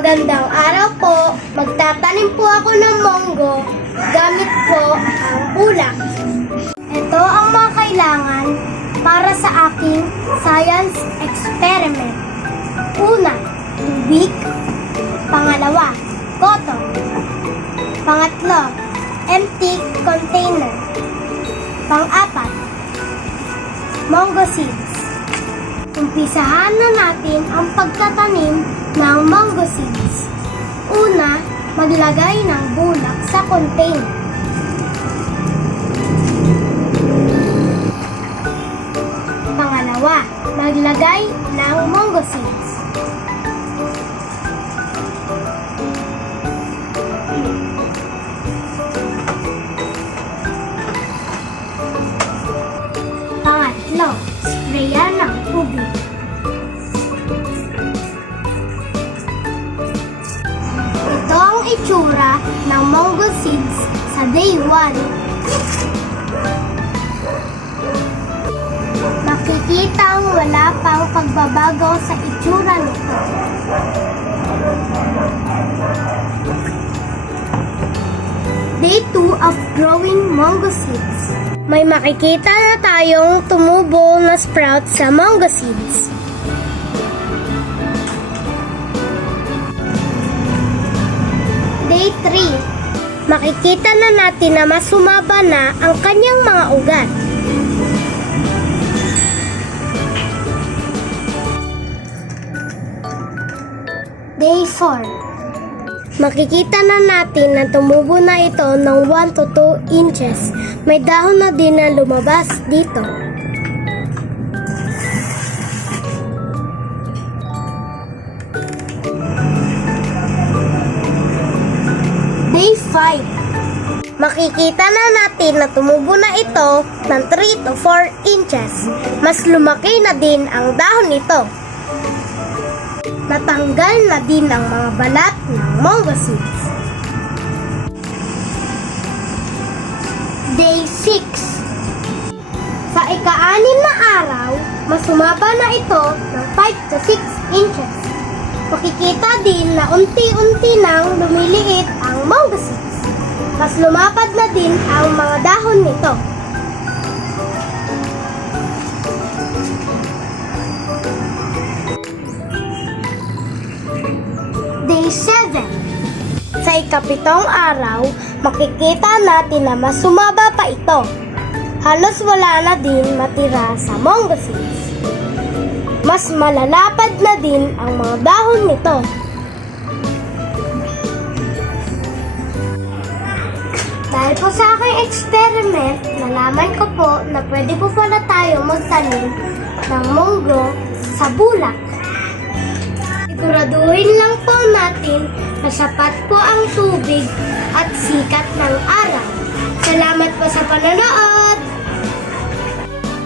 Magandang araw po. Magtatanim po ako ng monggo. Gamit po ang bulak. Ito ang mga kailangan para sa aking science experiment. Una, tubig. Pangalawa, cotton. Pangatlo, empty container. Pang-apat, mango seeds. Umpisahan na natin ang pagtatanim ng mango seeds. Una, maglagay ng bulak sa container. Pangalawa, maglagay ng mango seeds. Pangatlo, sprayan ng tubig. Ito ang itsura ng mango seeds sa day 1. Makikitang wala pang pagbabago sa itsura nito. Day 2 of growing mango seeds. May makikita na tayong tumubo na sprout sa mango seeds. Day 3. Makikita na natin na mas sumaba na ang kanyang mga ugat. Day 4. Makikita na natin na tumubo na ito ng 1 to 2 inches. May dahon na din na lumabas dito. Day 5. Makikita na natin na tumubo na ito ng 3 to 4 inches. Mas lumaki na din ang dahon nito. Natanggal na din ang mga balat ng mango seeds. Day 6. Sa ika-6 na araw, mas sumaba na ito ng 5 to 6 inches. Makikita din na unti-unti nang lumiliit ang mango seeds. Mas lumapad na din ang mga dahon nito. Day 7. Sa ika-7 araw, makikita natin na mas sumaba pa ito. Halos wala na din matira sa mango seeds. Mas malalapad na din ang mga dahon nito. Dahil po sa aking experiment, nalaman ko po na pwede po pala tayo magtanim ng monggo sa bulak. Siguraduhin lang po natin na sapat po ang tubig at sikat ng araw. Salamat po sa panonood!